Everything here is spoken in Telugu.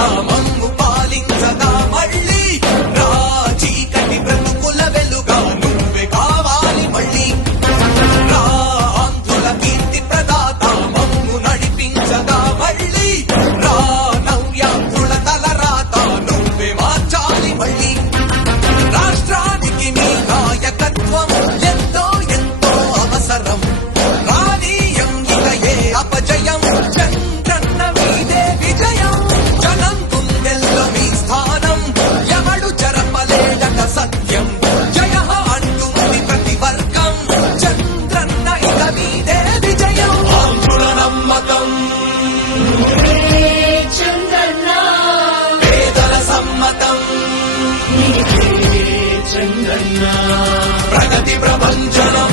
తర్వాత మమ్ము పాలించగా మళ్ళీ రా చీకటి బ్రతుకుల వెలుగా నువ్వే కావాలి మళ్ళీ రా ఆంధ్రుల కీర్తి ప్రదాత మమ్ము నడిపించగా మళ్ళీ రా నవ్యాంధ్రుల తలరాత నువ్వే మార్చాలి మళ్ళీ రాష్ట్రానికి నీ నాయకత్వం ఎంతో ఎంతో అవసరం రానీయం ఇక ఏ అపజయం చంద్రన్న మీదే విజయం జనం గుండెల్లో మీ స్థానం ఎవడు చెరపలేడట సత్యం జయ అంటుంది ప్రతి వర్గం చంద్రన్న ఇక మీదే విజయం ఆంధ్రుల నమ్మకం పేదల సమ్మతం ప్రగతి ప్రపంచనం